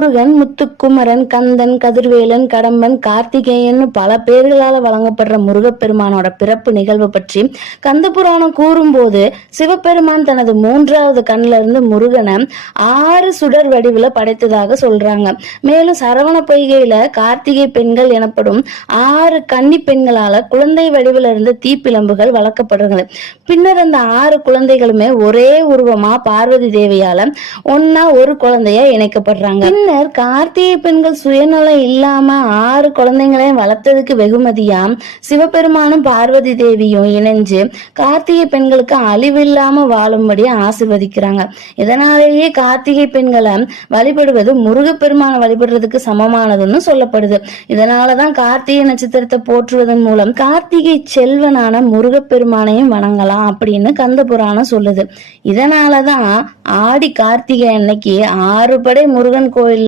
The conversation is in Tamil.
முருகன், முத்துக்குமரன், கந்தன், கதிர்வேலன், கடம்பன், கார்த்திகேயன் பல பேர்களால வழங்கப்படுற முருகப்பெருமானோட பிறப்பு நிகழ்வு பற்றி கந்த புராணம் கூறும்போது சிவபெருமான் தனது 3வது கண்ல இருந்து முருகனை 6 சுடர் வடிவுல படைத்ததாக சொல்றாங்க. மேலும் சரவண பொய்கையில கார்த்திகை பெண்கள் எனப்படும் 6 கன்னி பெண்களால குழந்தை வடிவுல இருந்து தீப்பிழம்புகள் வளர்க்கப்படுறது. பின்னர் அந்த 6 குழந்தைகளுமே ஒரே உருவமா பார்வதி தேவியால ஒன்னா ஒரு குழந்தைய இணைக்கப்படுறாங்க. பின்னர் கார்த்திகை பெண்கள் சுயநலம் இல்லாம 6 குழந்தைங்களையும் வளர்த்ததுக்கு வெகுமதியா சிவபெருமானும் பார்வதி தேவியும் இணைஞ்சு கார்த்திகை பெண்களுக்கு அழிவில்லாம வாழும்படி ஆசிர்வதிக்கிறாங்க. இதனாலேயே கார்த்திகை பெண்களை வழிபடுவது முருகப்பெருமானை வழிபடுறதுக்கு சமமானதுன்னு சொல்லப்படுது. இதனாலதான் கார்த்திகை நட்சத்திரத்தை போற்றுவதன் மூலம் கார்த்திகை செல்வனான முருகப்பெருமானையும் வணங்கலாம் அப்படின்னு கந்த புராணம் சொல்லுது. இதனாலதான் ஆடி கார்த்திகை அன்னைக்கு 6 படை முருகன் கோயில்